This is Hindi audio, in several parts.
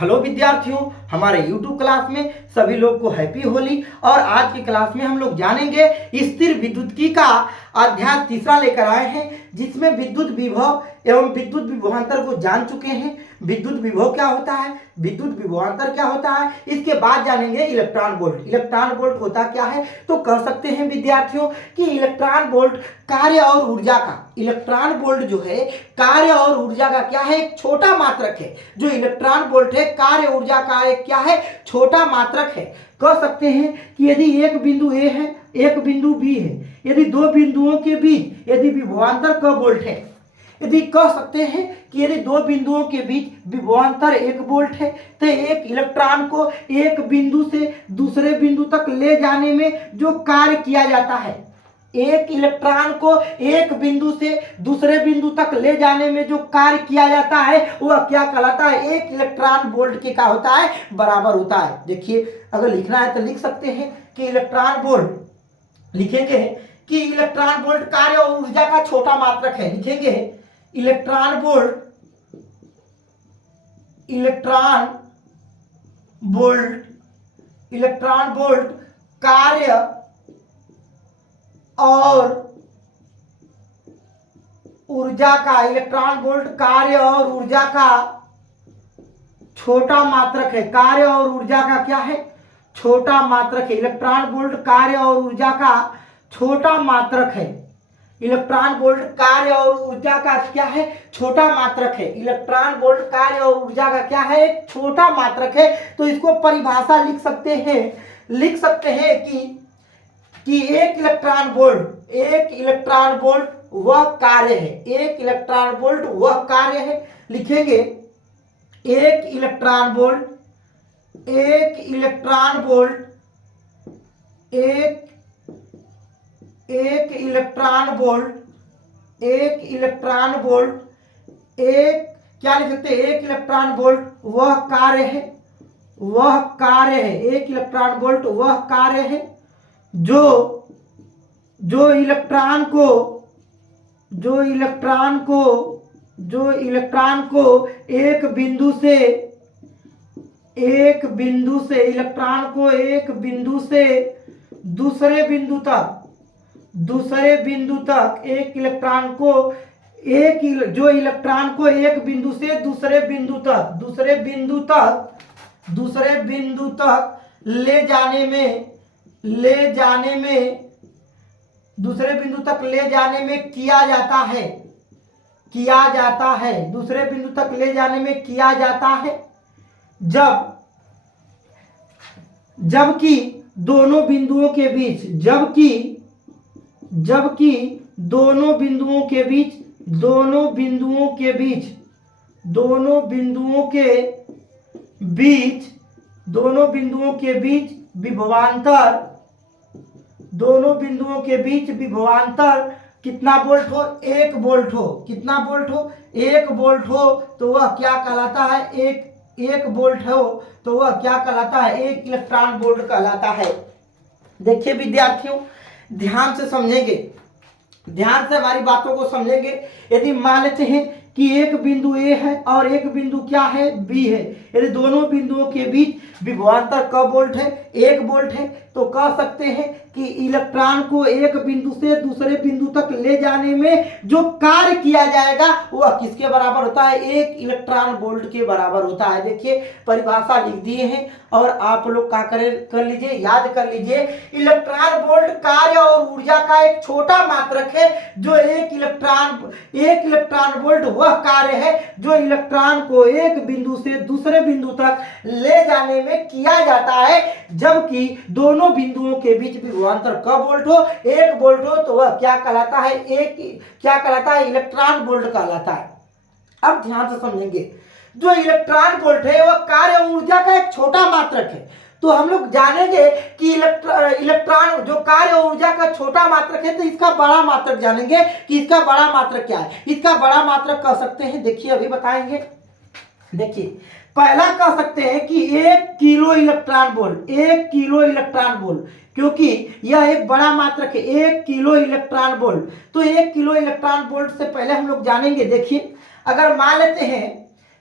हेलो विद्यार्थियों, हमारे YouTube क्लास में सभी लोग को हैप्पी होली। और आज की क्लास में हम लोग जानेंगे स्थिर विद्युत्की का अध्याय तीसरा लेकर आए हैं, जिसमें विद्युत विभव एवं विद्युत विभवांतर को जान चुके हैं। विद्युत विभव क्या होता है, विद्युत विभवांतर क्या होता है, इसके बाद जानेंगे इलेक्ट्रॉन वोल्ट। इलेक्ट्रॉन वोल्ट होता क्या है, तो कह सकते हैं विद्यार्थियों कि इलेक्ट्रॉन वोल्ट कार्य और ऊर्जा का, इलेक्ट्रॉन वोल्ट जो है कार्य और ऊर्जा का क्या है, एक छोटा मात्रक है। जो इलेक्ट्रॉन वोल्ट है कार्य ऊर्जा का एक क्या है, छोटा मात्रक है। कह सकते हैं कि यदि एक बिंदु ए है, एक बिंदु बी है, यदि दो बिंदुओं के बीच यदि विभवांतर का वोल्ट है, यदि कह सकते हैं कि यदि दो बिंदुओं के बीच विभवांतर 1 वोल्ट है, तो एक इलेक्ट्रॉन को एक बिंदु से दूसरे बिंदु तक ले जाने में जो कार्य किया जाता है, एक इलेक्ट्रॉन को एक बिंदु से दूसरे बिंदु तक ले जाने में जो कार्य किया जाता है वह क्या कहलाता है, एक इलेक्ट्रॉन वोल्ट के क्या होता है, बराबर होता है। देखिए, अगर लिखना है तो लिख सकते हैं कि इलेक्ट्रॉन वोल्ट, लिखेंगे कि इलेक्ट्रॉन वोल्ट कार्य और ऊर्जा का छोटा मात्रक है। लिखेंगे electron volt, electron volt, electron volt कार्य और ऊर्जा का, इलेक्ट्रॉन वोल्ट कार्य और ऊर्जा का छोटा मात्रक है। कार्य और ऊर्जा का क्या है, छोटा मात्रक है। इलेक्ट्रॉन वोल्ट कार्य और ऊर्जा का छोटा मात्रक है। इलेक्ट्रॉन वोल्ट कार्य और ऊर्जा का क्या है, छोटा मात्रक है। इलेक्ट्रॉन वोल्ट कार्य और ऊर्जा का क्या है, एक छोटा मात्रक है। तो इसको परिभाषा लिख सकते हैं, लिख सकते हैं कि एक इलेक्ट्रॉन वोल्ट, एक इलेक्ट्रॉन वोल्ट वह कार्य है, एक इलेक्ट्रॉन वोल्ट वह कार्य है। लिखेंगे एक इलेक्ट्रॉन वोल्ट, एक इलेक्ट्रॉन वोल्ट, एक इलेक्ट्रॉन वोल्ट, एक इलेक्ट्रॉन वोल्ट, एक क्या लिख सकते हैं, एक इलेक्ट्रॉन वोल्ट वह कार्य है, वह कार्य है। एक इलेक्ट्रॉन वोल्ट वह कार्य है जो इलेक्ट्रॉन को एक बिंदु से इलेक्ट्रॉन को एक बिंदु से दूसरे बिंदु तक, एक इलेक्ट्रॉन को जो इलेक्ट्रॉन को एक बिंदु से दूसरे बिंदु तक ले जाने में दूसरे बिंदु तक ले जाने में किया जाता है, दूसरे बिंदु तक ले जाने में किया जाता है, जबकि दोनों बिंदुओं के बीच, दोनों बिंदुओं के बीच विभवांतर कितना वोल्ट हो, 1 वोल्ट हो। कितना वोल्ट हो, 1 वोल्ट हो, तो वह क्या कहलाता है, एक वोल्ट हो तो वह क्या कहलाता है, एक इलेक्ट्रॉन वोल्ट कहलाता है। देखिए विद्यार्थियों, ध्यान से समझेंगे, ध्यान से हमारी बातों को समझेंगे। यदि मान लेते हैं कि एक बिंदु ए है और एक बिंदु क्या है, बी है, यदि दोनों बिंदुओं के बीच विभवांतर का वोल्ट है, 1 वोल्ट है, तो कह सकते हैं कि इलेक्ट्रॉन को एक बिंदु से दूसरे बिंदु तक ले जाने में जो कार्य किया जाएगा वह किसके बराबर होता है, एक इलेक्ट्रॉन वोल्ट के बराबर होता है। देखिए, परिभाषा लिख दिए हैं और आप लोग क्या कर लीजिए, याद कर लीजिए। इलेक्ट्रॉन वोल्ट कार्य और ऊर्जा का एक छोटा मात्रक है। जो एक इलेक्ट्रॉन वोल्ट वह कार्य है जो इलेक्ट्रॉन को एक बिंदु से दूसरे बिंदु तक ले जाने में किया जाता है, जबकि दोनों बिंदुओं के बीच विभवांतर कब वोल्ट हो, 1 वोल्ट हो, तो वह क्या कहलाता है, क्या कहलाता है, इलेक्ट्रॉन वोल्ट कहलाता है। अब ध्यान से समझेंगे, जो इलेक्ट्रॉन वोल्ट है वह कार्य ऊर्जा का एक छोटा मात्रक है। तो हम लोग जानेंगे कि इलेक्ट्रॉन जो कार्य ऊर्जा का छोटा मात्रक है, तो इसका बड़ा मात्रक जानेंगे कि इसका बड़ा मात्रक क्या है। इसका बड़ा मात्रक कह सकते हैं, देखिए अभी बताएंगे। देखिए, पहला कह सकते हैं कि 1 kilo electron volt, 1 kilo electron volt, क्योंकि यह एक बड़ा मात्रक है, 1 किलो इलेक्ट्रॉन वोल्ट। तो 1 किलो इलेक्ट्रॉन वोल्ट से पहले हम लोग जानेंगे। देखिए, अगर मान लेते हैं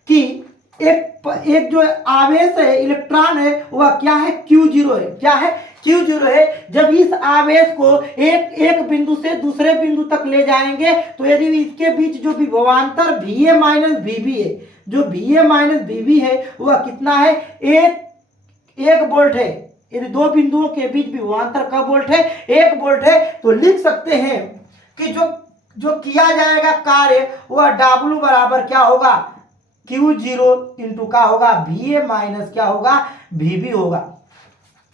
कि एक जो आवेश है इलेक्ट्रॉन है वह क्या है Q0 है। क्या है Q0 है। जब इस आवेश को एक बिंदु से दूसरे बिंदु तक ले जाएंगे तो यदि इसके बीच जो विभवांतर VA माइनस VB है, जो VA माइनस VB है वह कितना है, एक वोल्ट है। यदि दो बिंदुओं के बीच विभवांतर का वोल्ट है 1 वोल्ट है, तो लिख सकते हैं कि जो किया जाएगा कार्य वह W बराबर क्या होगा, Q0 इंटू का होगा VA माइनस क्या होगा, VB होगा।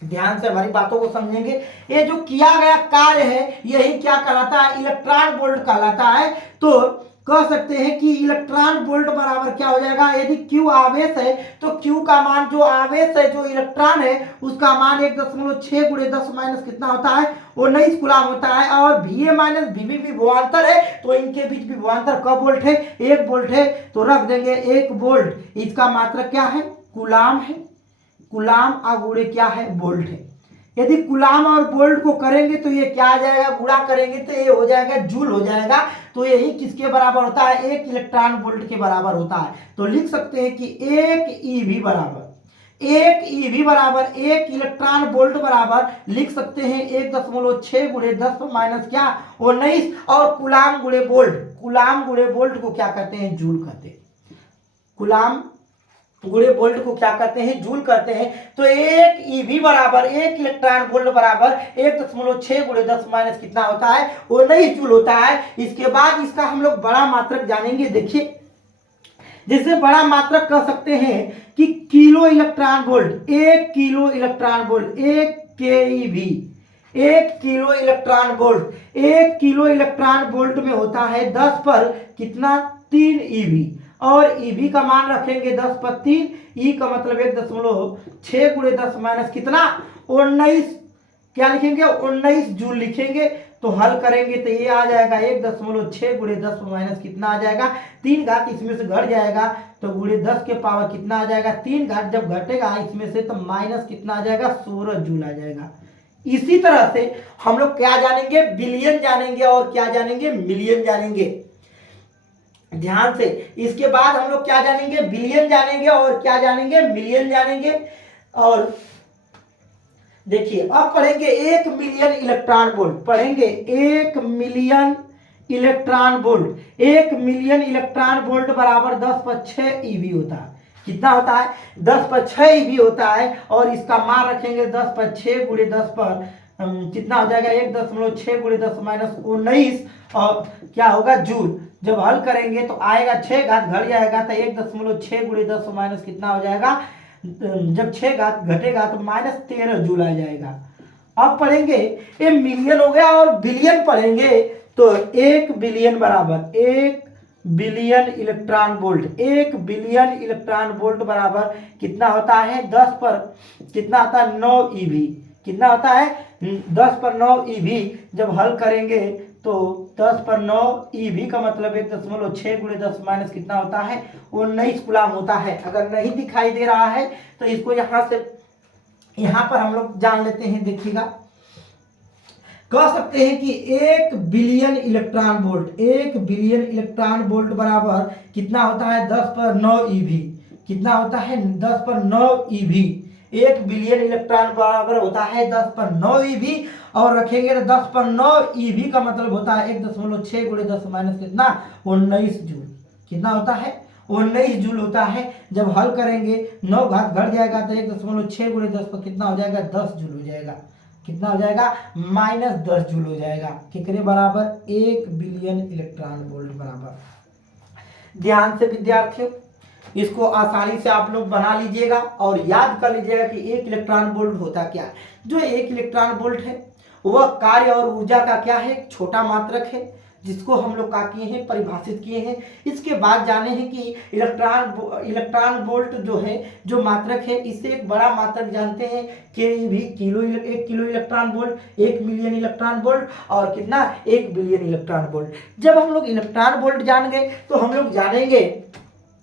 ध्यान से हमारी बातों को समझेंगे। ये जो किया गया कार्य है यही क्या कहलाता है, इलेक्ट्रॉन वोल्ट कहलाता है। तो कह सकते हैं कि इलेक्ट्रॉन वोल्ट बराबर क्या हो जाएगा, यदि Q आवेश है तो Q का मान, जो आवेश है जो इलेक्ट्रॉन है उसका मान 1.6 गुणे 10 माइनस कितना होता है, 19 कूलम होता है। और VA माइनस VB विभवांतर है तो इनके बीच विभवांतर कब वोल्ट है, 1 वोल्ट है। तो रख देंगे 1 वोल्ट, इसका मात्रक क्या है, कूलम है। कूलम और गुणे क्या है, वोल्ट है। यदि कूलम और वोल्ट को करेंगे तो ये क्या आ जाएगा, गुणा करेंगे तो ये हो जाएगा जूल हो जाएगा। तो यही किसके बराबर होता है, 1 इलेक्ट्रॉन वोल्ट के बराबर होता है। तो लिख सकते हैं कि 1 EV बराबर 1 इलेक्ट्रॉन वोल्ट बराबर लिख सकते हैं 1.6 गुणे 10 माइनस क्या 19। और कूलम गुणे वोल्ट को क्या कहते हैं, जूल कहते हैं। कूलम गुणे वोल्ट को क्या कहते हैं, जूल कहते हैं। तो 1 EV बराबर 1 इलेक्ट्रॉन वोल्ट बराबर 1.6 गुणे 10 माइनस कितना होता है, 19 जूल होता है। इसके बाद इसका हम लोग बड़ा मात्रक जानेंगे। देखिए जिससे बड़ा मात्रक कह सकते हैं कि kilo electron volt, 1 kilo electron volt, 1 KeV, 1 kilo electron volt. 1 kilo electron volt में होता है 10 पर कितना, 3 EV। और EV का मान रखेंगे 10 पर 3, E का मतलब 1.6 गुणे 10 माइनस कितना 19, क्या लिखेंगे 19 जूल लिखेंगे। तो हल करेंगे तो ये आ जाएगा 1.6 गुणे 10 माइनस कितना आ जाएगा, 3 घात इसमें से घट जाएगा तो गुणे 10 के पावर कितना आ जाएगा, 3 घात जब घटेगा इसमें से तो माइनस कितना आ जाएगा, 16 जूल आ जाएगा। इसी तरह से हम लोग क्या जानेंगे, बिलियन जानेंगे और क्या जानेंगे, मिलियन जानेंगे। ध्यान से, इसके बाद हम लोग क्या जानेंगे, बिलियन जानेंगे और क्या जानेंगे, मिलियन जानेंगे। और देखिए अब पढ़ेंगे 1 मिलियन इलेक्ट्रॉन वोल्ट, पढ़ेंगे 1 million electron volt. 1 million electron volt बराबर 10 पर 6 EV होता है। कितना होता है, 10 पर 6 EV होता है। और इसका मान रखेंगे 10 पर 6 गुणे 10 पर कितना हो जाएगा, 1.6 गुणे 10 माइनस 19 और क्या होगा, जूल। जब हल करेंगे तो आएगा 6 घात घट जाएगा तो 1.6 गुणे 10 माइनस कितना हो जाएगा, जब 6 घात घटेगा तो माइनस 13 जूल आ जाएगा। अब पढ़ेंगे ये मिलियन हो गया और बिलियन पढ़ेंगे तो 1 बिलियन बराबर 1 billion electron volt. 1 billion electron volt बराबर कितना होता है, 10 पर कितना आता है, 9 EV। कितना होता है, 10 पर 9 EV। जब हल करेंगे तो 10 पर 9 EV का मतलब 1.6 गुणे 10 माइनस कितना होता है, 19 कूलम होता है। अगर नहीं दिखाई दे रहा है तो इसको यहाँ पर हम लोग जान लेते हैं। देखिएगा कह सकते हैं कि 1 billion electron volt, 1 billion electron volt बराबर कितना होता है, 10 पर 9 EV। कितना होता है, 10 पर 9 EV। 1 बिलियन इलेक्ट्रॉन बराबर होता है 10 पर 9 EV। और रखेंगे तो 10 पर 9 EV का मतलब होता है 1.6 गुणे 10 माइनस कितना, 19 जूल। कितना होता है, 19 जूल होता है। जब हल करेंगे 9 घात घट जाएगा तो 1.6 गुणे 10 पर कितना हो जाएगा, 10 जूल हो जाएगा। कितना हो जाएगा, माइनस 10 जूल हो जाएगा। कितने बराबर, 1 बिलियन इलेक्ट्रॉन वोल्ट बराबर। ध्यान से विद्यार्थियों इसको आसानी से आप लोग बना लीजिएगा और याद कर लीजिएगा कि 1 इलेक्ट्रॉन वोल्ट होता क्या है। जो 1 इलेक्ट्रॉन वोल्ट है वह कार्य और ऊर्जा का क्या है, छोटा मात्रक है, जिसको हम लोग क्या किए हैं, परिभाषित किए हैं। इसके बाद जाने हैं कि इलेक्ट्रॉन वोल्ट जो है, जो मात्रक है, इससे एक बड़ा मात्रक जानते हैं KeV, 1 kilo electron volt, 1 million electron volt और कितना, 1 बिलियन इलेक्ट्रॉन वोल्ट। जब हम लोग इलेक्ट्रॉन वोल्ट जान गए तो हम लोग जानेंगे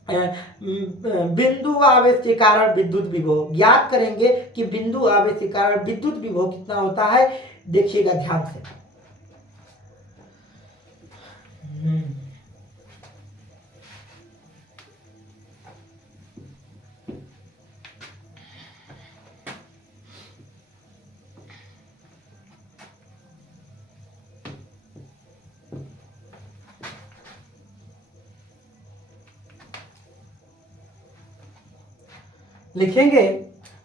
बिंदु आवेश के कारण विद्युत विभव। ज्ञात करेंगे कि बिंदु आवेश के कारण विद्युत विभव कितना होता है। देखिएगा ध्यान से, लिखेंगे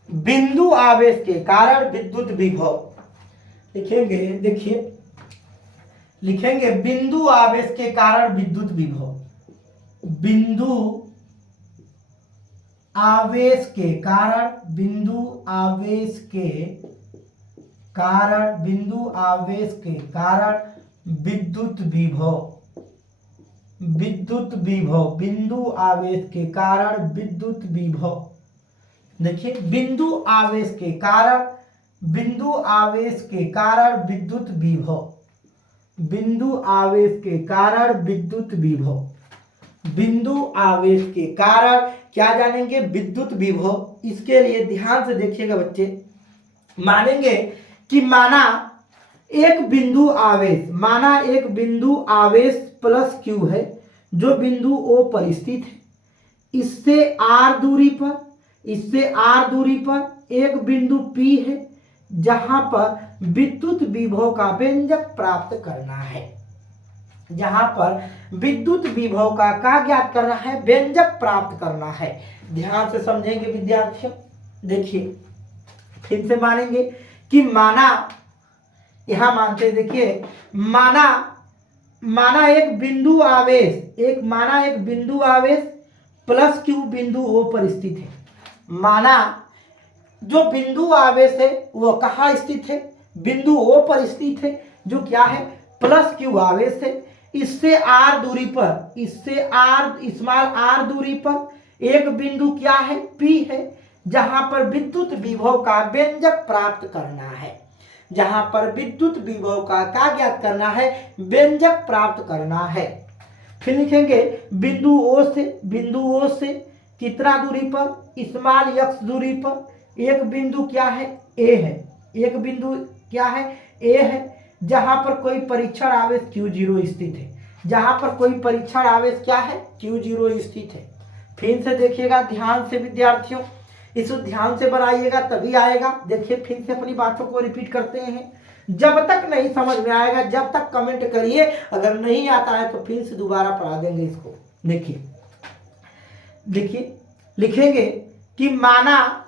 बिंदु आवेश के कारण विद्युत विभव, लिखेंगे, देखिए लिखेंगे बिंदु आवेश के कारण विद्युत विभव, बिंदु आवेश के कारण, बिंदु आवेश के कारण, बिंदु आवेश के कारण विद्युत विभव, विद्युत विभव, बिंदु आवेश के कारण विद्युत विभव। देखिए बिंदु आवेश के कारण, बिंदु आवेश के कारण विद्युत विभव, बिंदु आवेश के कारण विद्युत विभव, बिंदु आवेश के कारण क्या जानेंगे, विद्युत विभव। इसके लिए ध्यान से देखिएगा बच्चे, मानेंगे कि माना एक बिंदु आवेश, माना एक बिंदु आवेश प्लस क्यू है जो बिंदु ओ पर स्थित है, इससे आर दूरी पर, इससे आर दूरी पर एक बिंदु पी है जहां पर विद्युत विभव का व्यंजक प्राप्त करना है, जहां पर विद्युत विभव का ज्ञात करना है, व्यंजक प्राप्त करना है। ध्यान से समझेंगे विद्यार्थियों, देखिए फिर से मानेंगे कि माना, यहां मानते हैं, देखिए माना एक बिंदु आवेश, एक माना एक बिंदु आवेश प्लस क्यू बिंदु ओ पर स्थित है। माना जो बिंदु आवेश है वो कहाँ स्थित है, बिंदु ओ पर स्थित है, जो क्या है प्लस क्यू आवेश है, इससे आर दूरी पर, इससे आर स्मॉल आर दूरी पर एक बिंदु क्या है पी है, जहां पर विद्युत विभव का व्यंजक प्राप्त करना है, जहां पर विद्युत विभव का ज्ञात करना है, व्यंजक प्राप्त करना है। फिर लिखेंगे बिंदु ओ से, बिंदु ओ से कितना दूरी पर, स्मॉल एक्स दूरी पर एक बिंदु क्या है ए है, एक बिंदु क्या है ए है, जहां पर कोई परीक्षण आवेश Q0 स्थित है, जहां पर कोई परीक्षण आवेश क्या है Q0 स्थित है। फिर से देखिएगा ध्यान से विद्यार्थियों, इस ध्यान से बनाइएगा तभी आएगा। देखिए फिर से अपनी बातों को रिपीट करते हैं, जब तक नहीं समझ में आएगा जब तक कमेंट करिए, अगर नहीं आता है तो फिर से दोबारा पढ़ा देंगे इसको। देखिए देखिए लिखेंगे कि माना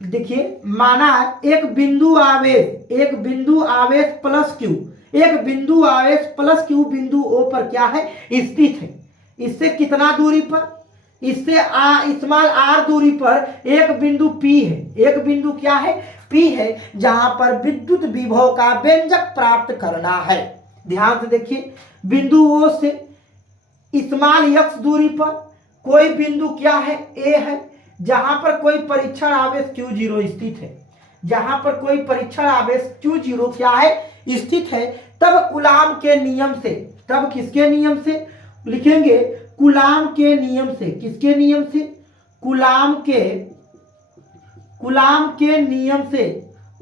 देखिए माना एक बिंदु आवेश, एक बिंदु आवेश प्लस क्यू, एक बिंदु आवेश प्लस क्यू बिंदु ओ पर क्या है स्थित है, इससे कितना दूरी पर, इससे स्मॉल आर दूरी पर एक बिंदु पी है, एक बिंदु क्या है पी है, जहां पर विद्युत विभव का व्यंजक प्राप्त करना है। ध्यान से देखिए बिंदु ओ से स्मॉल एक्स दूरी पर कोई बिंदु क्या है ए है, जहां पर कोई परीक्षण आवेश Q0 स्थित है, जहां पर कोई परीक्षण आवेश Q0 क्या है स्थित है, तब कूलाम के नियम से, तब किसके नियम से लिखेंगे, कूलाम के नियम से, किसके नियम से, कूलाम के नियम से,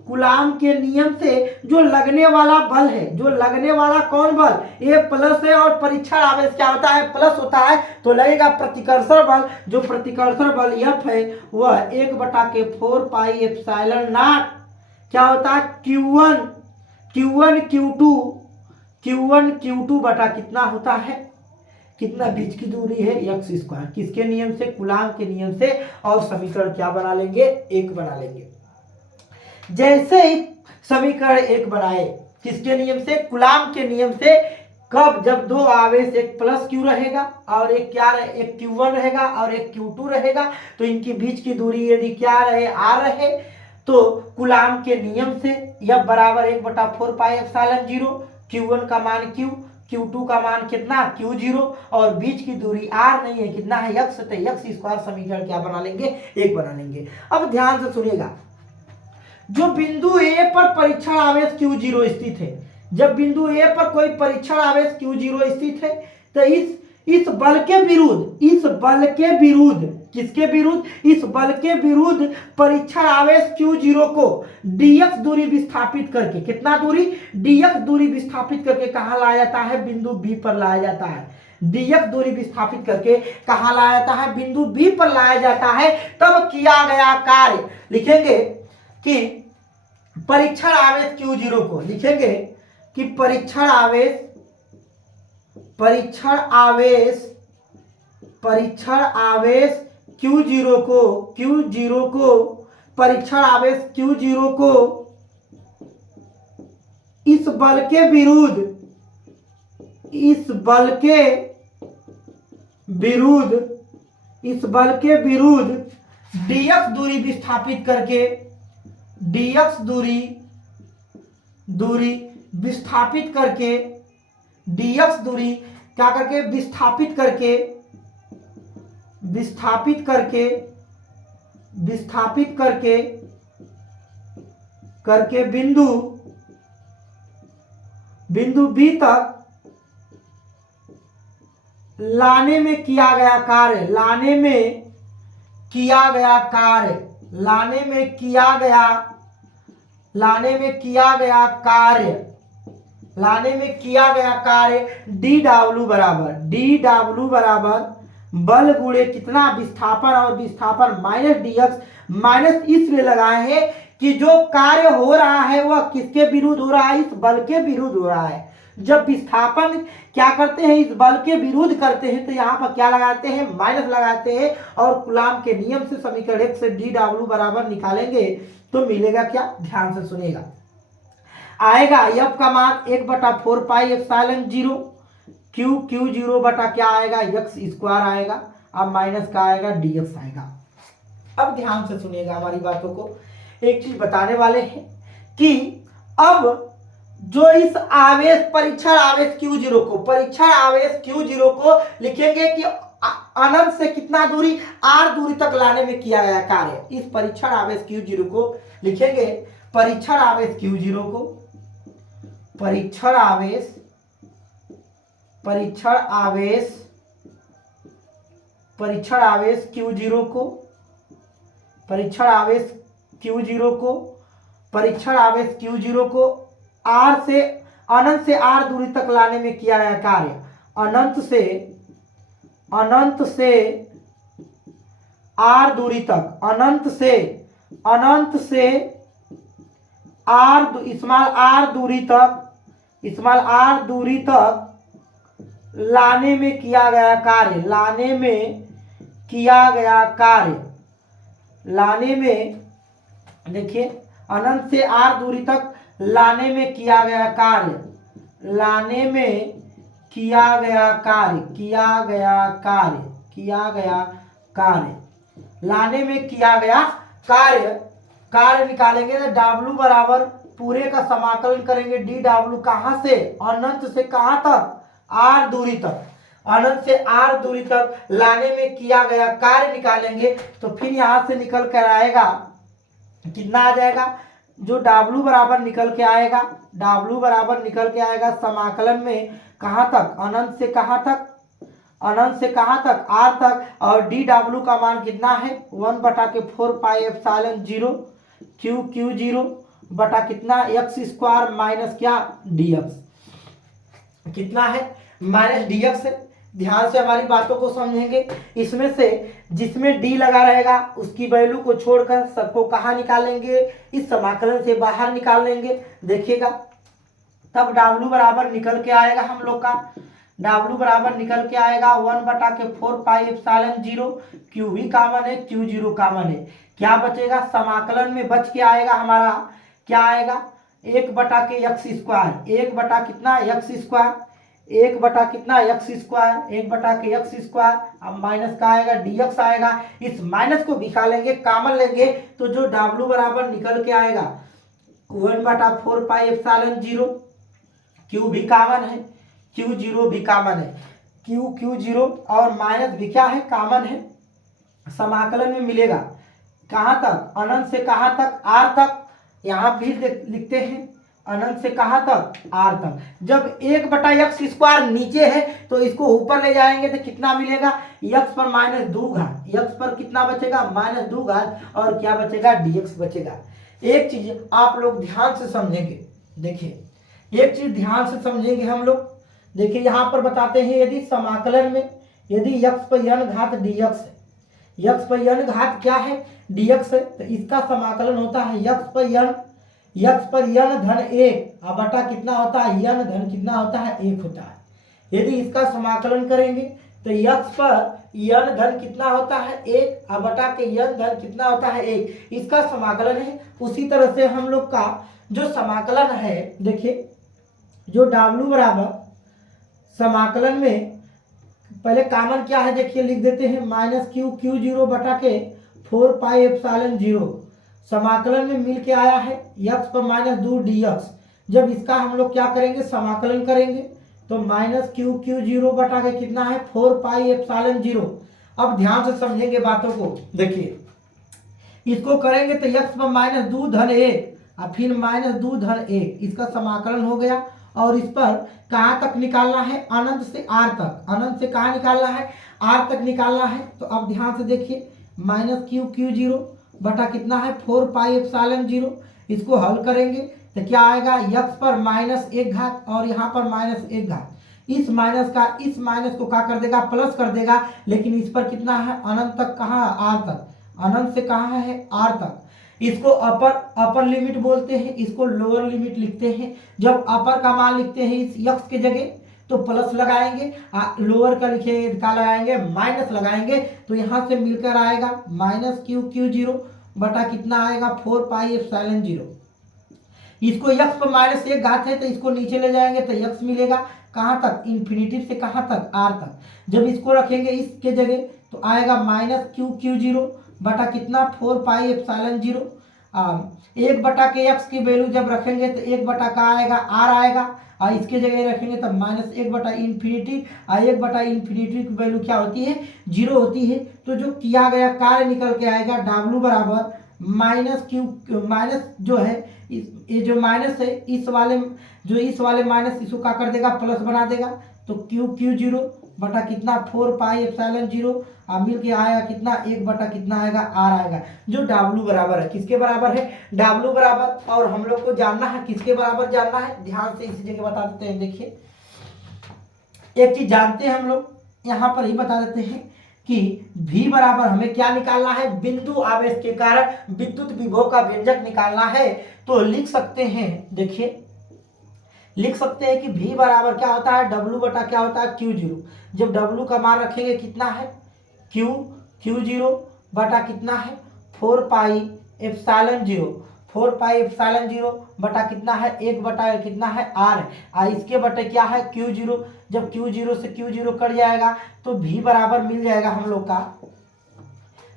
कूलाम के नियम से जो लगने वाला बल है, जो लगने वाला कौन बल, ये प्लस है और परीक्षण आवेश क्या होता है प्लस होता है, तो लगेगा प्रतिकर्षण बल, जो प्रतिकर्षण बल F है वह 1/4 पाई एप्सिलॉन नॉट क्या होता है Q1 Q2 बटा कितना होता है, कितना बीच की दूरी है x², किसके नियम से, कूलाम के नियम से, और समीकरण क्या बना लेंगे 1 बना लेंगे। जैसे ही समीकरण 1 बनाए, किसके नियम से, कूलाम के नियम से, कब, जब दो आवेश एक प्लस क्यू रहेगा और एक क्या रहे, एक Q1 रहेगा और एक Q2 रहेगा, तो इनकी बीच की दूरी यदि क्या रहे r रहे, तो कूलाम के नियम से यह बराबर 1/4 पाई एप्सिलॉन 0, Q1 का मान Q, Q2 का मान कितना Q0 और बीच की दूरी r नहीं है, कितना है x, तो x², समीकरण क्या बना लेंगे 1 बना लेंगे। अब ध्यान से सुनिएगा, जो बिंदु A पर परीक्षण आवेश Q0 स्थित है, जब बिंदु A पर कोई परीक्षण आवेश Q0 स्थित है, तो इस बल के विरुद्ध, इस बल के विरुद्ध, किसके विरुद्ध, इस बल के विरुद्ध परीक्षण आवेश Q0 को dx दूरी विस्थापित करके, कितना दूरी dx दूरी विस्थापित करके कहाँ लाया जाता है, बिंदु B पर लाया जाता है, dx दूरी विस्थापित करके कहाँ लाया जाता है, बिंदु B पर लाया जाता है। तब किया गया कार्य लिखेंगे कि परीक्षण आवेश Q0 को, लिखेंगे कि परीक्षण आवेश Q0 को परीक्षण आवेश Q0 को इस बल के विरुद्ध dx दूरी विस्थापित करके dx दूरी क्या करके विस्थापित करके बिंदु B तक लाने में किया गया कार्य dw बराबर बल गुणे कितना विस्थापन, और विस्थापन माइनस dx, माइनस इसलिए लगाए हैं कि जो कार्य हो रहा है वह किसके विरुद्ध हो रहा है, इस बल के विरुद्ध हो रहा है। जब विस्थापन क्या करते हैं, इस बल के विरुद्ध करते हैं, तो यहाँ पर क्या लगाते हैं, माइनस लगाते हैं, और कूलाम के नियम से समीकरण 1 से dw बराबर निकालेंगे तो मिलेगा क्या, ध्यान से सुनिएगा। आएगा F का मान 1/4 पाई एप्सिलॉन 0 Q0 बटा क्या आएगा, x स्क्वायर आएगा, अब माइनस का आएगा dx आएगा। अब ध्यान से सुनिएगा हमारी बातों को, एक चीज बताने वाले हैं कि अब जो इस परीक्षण आवेश Q0 को लिखेंगे कि अनंत से कितना दूरी, r दूरी तक लाने में किया गया कार्य। इस परीक्षण आवेश Q0 को लिखेंगे, परीक्षण आवेश Q0 को परीक्षण आवेश Q0 को r से अनंत से r दूरी तक लाने में किया गया कार्य। अनंत से r दूरी तक, स्मॉल r दूरी तक लाने में किया गया कार्य, देखिए अनंत से r दूरी तक लाने में किया गया कार्य, कार्य निकालेंगे तो w बराबर पूरे का समाकलन करेंगे dw, कहां से, अनंत से कहां तक, r दूरी तक, अनंत से r दूरी तक लाने में किया गया कार्य निकालेंगे तो फिर यहां से निकल कर आएगा कितना आ जाएगा, जो w बराबर निकल के आएगा समाकलन में कहां तक, अनंत से कहां तक, r तक, और dw का मान कितना है 1/4 पाई एप्सिलॉन 0 Q0 बटा कितना x स्क्वायर माइनस क्या dx, कितना है माइनस dx है। ध्यान से हमारी बातों को समझेंगे, इसमें से जिसमें d लगा रहेगा उसकी वैल्यू को छोड़कर सबको कहाँ निकालेंगे, इस समाकलन से बाहर निकाल लेंगे, देखिएगा तब w बराबर निकल के आएगा, हम लोग का w बराबर निकल के आएगा 1/4 पाई एप्सिलॉन 0, q भी कॉमन है, Q0 कॉमन है, क्या बचेगा, समाकलन में बच के आएगा हमारा क्या आएगा 1/x स्क्वायर, 1/x स्क्वायर, अब माइनस का आएगा dx आएगा, इस माइनस को निकालेंगे, कॉमन लेंगे तो जो w बराबर निकल के आएगा 1/4 पाई एप्सिलॉन 0, q भी कॉमन है, Q0 भी कॉमन है, Q0 और माइनस भी क्या है, कॉमन है, समाकलन में मिलेगा कहां तक, अनंत से कहां तक, r तक, यहां भी लिखते हैं अनंत से कहां तक, r तक। जब 1/x स्क्वायर नीचे है तो इसको ऊपर ले जाएंगे तो कितना मिलेगा, x पर -2 घात, x पर कितना बचेगा -2 घात, और क्या बचेगा dx बचेगा। एक चीज आप लोग ध्यान से समझेंगे, देखिए एक चीज ध्यान से समझेंगे हम लोग, देखिए यहाँ पर बताते हैं यदि समाकलन में यदि x पर n घात dx है, x पर n घात क्या है dx है, तो इसका समाकलन होता है x पर n धन 1 बटा कितना होता है n धन कितना होता है 1 होता है। यदि इसका समाकलन करेंगे तो यक्स पर यन धन कितना होता है 1 बटा के यन धन कितना होता है 1, इसका समाकलन है। उसी तरह से हम लोग का जो समाकलन है, देखिए जो W बराबर समाकलन में पहले कॉमन क्या है देखिए लिख देते हैं, माइनस क्यू क्यू जीरो बटा के 4 पाई एप्सिलॉन जीरो, समाकलन में मिल के आया है यक्स पर माइनस 2 dx। जब इसका हम लोग क्या करेंगे समाकलन करेंगे तो माइनस क्यू क्यू जीरो बटा के कितना है 4 पाई एप्सिलॉन जीरो। अब ध्यान से समझेंगे बातों को, देखिए इसको करेंगे तो यक्स पर माइनस 2 धन 1 और फिर माइनस 2 धन 1, इसका समाकलन हो गया। और इस पर कहाँ तक निकालना है, अनंत से आर तक, अनंत से कहाँ निकालना है आर तक निकालना है। तो अब ध्यान से देखिए माइनस क्यू क्यू जीरो बटा कितना है 4 पाई एप्सिलॉन जीरो, इसको हल करेंगे तो क्या आएगा यक्स पर माइनस 1 घात और यहाँ पर माइनस 1 घात, इस माइनस का इस माइनस को क्या कर देगा प्लस कर देगा, लेकिन इस पर कितना है अनंत तक, कहाँ आर तक, अनंत से कहाँ है आर तक। इसको अपर लिमिट बोलते हैं, इसको लोअर लिमिट लिखते हैं। जब अपर का मान लिखते हैं इस यक्स के जगह तो प्लस लगाएंगे, लोअर का लिखेंगे क्या लगाएंगे माइनस लगाएंगे, तो यहाँ से मिलकर आएगा माइनस क्यू क्यू जीरो बटा कितना आएगा 4 पाई एप्सिलॉन जीरो। इसको यक्स पर माइनस 1 घात है तो इसको नीचे ले जाएंगे तो यक्स मिलेगा कहाँ तक, इन्फिनिटी से कहाँ तक आर तक। जब इसको रखेंगे इसके जगह तो आएगा माइनस क्यू क्यू जीरो बटा कितना 4 पाई एप्सिलॉन जीरो। 1 बटा के एक्स की वैल्यू जब रखेंगे तो 1 बटा का आएगा आर आएगा, और इसके जगह रखेंगे तो माइनस 1 बटा इन्फिनिटी, और 1 बटा इन्फिनिटी की वैल्यू क्या होती है 0 होती है। तो जो किया गया कार्य निकल के आएगा W बराबर माइनस क्यू, माइनस जो है ये जो माइनस है इस वाले माइनस इसको क्या कर देगा प्लस बना देगा, तो क्यू क्यू जीरो बटा कितना 4 पाई एप्सिलॉन जीरो, और मिल के आएगा कितना 1 बटा कितना आएगा आर आएगा, जो W बराबर है किसके बराबर है W बराबर। और हम लोग को जानना है किसके बराबर जानना है, ध्यान से इसी जगह बता देते हैं। देखिए एक चीज जानते हैं हम लोग, यहाँ पर ही बता देते हैं कि V बराबर हमें क्या निकालना है, बिंदु आवेश के कारण विद्युत विभव का व्यंजक निकालना है। तो लिख सकते हैं, देखिए लिख सकते हैं कि V बराबर क्या होता है W बटा क्या होता है क्यू जीरो। जब W का मान रखेंगे कितना है क्यू जीरो बटा कितना है 4 pi epsilon zero, 4 pi epsilon zero बटा कितना है 1 बटा कितना है आर है, और इसके बटे क्या है क्यू जीरो। जब क्यू जीरो से क्यू जीरो कट जाएगा तो V बराबर मिल जाएगा हम लोग का,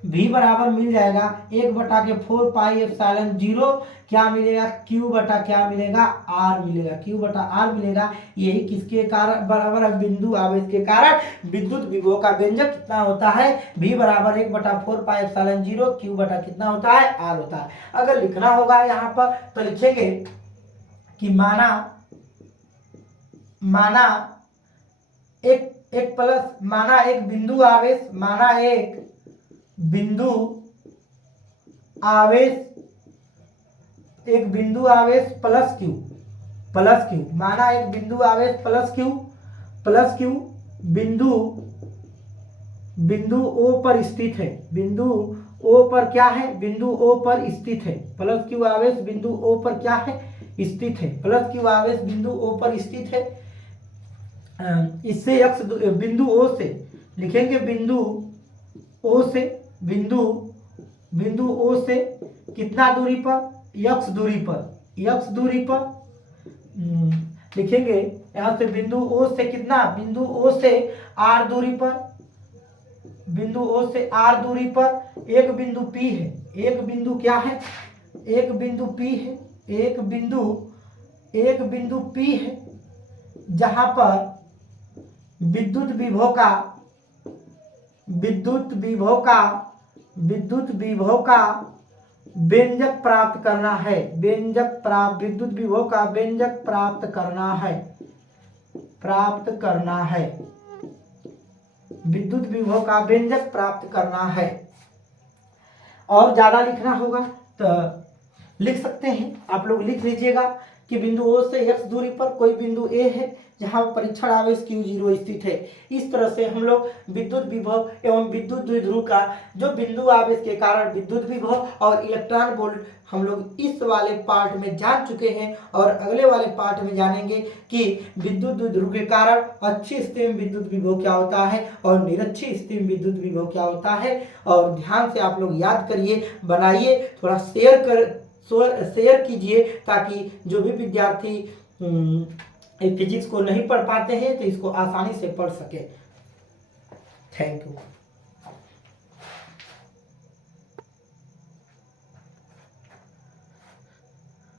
V बराबर मिल जाएगा 1 बटा के 4 पाई एप्सिलॉन जीरो, क्या मिलेगा Q बटा क्या मिलेगा R मिलेगा, Q बटा R मिलेगा। यही किसके कारण बराबर है, बिंदु आवेश के कारण विद्युत विभव का व्यंजक कितना होता है V बराबर 1 बटा 4 पाई एप्सिलॉन जीरो, Q बटा कितना होता है R होता है। अगर लिखना होगा यहाँ पर तो लिखेंगे कि माना एक प्लस, माना एक बिंदु आवेश, माना एक बिंदु आवेश प्लस क्यू, माना एक बिंदु आवेश प्लस क्यू बिंदु O पर स्थित है, बिंदु O पर क्या है, बिंदु O पर स्थित है, प्लस क्यू आवेश बिंदु O पर क्या है स्थित है, प्लस क्यू आवेश बिंदु O पर स्थित है। इससे x बिंदु O से लिखेंगे, बिंदु O से कितना दूरी पर, x दूरी पर लिखेंगे यहाँ से बिंदु O से कितना, बिंदु O से r दूरी पर, बिंदु O से r दूरी पर एक बिंदु P है, एक बिंदु क्या है, एक बिंदु P है, एक बिंदु P है, जहां पर विद्युत विभव का व्यंजक प्राप्त करना है, विद्युत विभव का व्यंजक प्राप्त करना है, विद्युत विभव का व्यंजक प्राप्त करना है। और ज्यादा लिखना होगा तो लिख सकते हैं, आप लोग लिख लीजिएगा कि बिंदु O से x दूरी पर कोई बिंदु A है जहाँ परीक्षण आवेश Q0 स्थित है। इस तरह से हम लोग विद्युत विभव एवं विद्युत द्विध्रुव का जो बिंदु आवेश के कारण विद्युत विभव और इलेक्ट्रॉन वोल्ट हम लोग इस वाले पार्ट में जान चुके हैं, और अगले वाले पार्ट में जानेंगे कि विद्युत द्विध्रुव के कारण अच्छी स्थिति में विद्युत विभव क्या होता है और निरक्षी स्थिति में विद्युत विभव क्या होता है। और ध्यान से आप लोग याद करिए, बनाइए, थोड़ा शेयर कीजिए, ताकि जो भी विद्यार्थी फिजिक्स को नहीं पढ़ पाते हैं तो इसको आसानी से पढ़ सके। Thank you.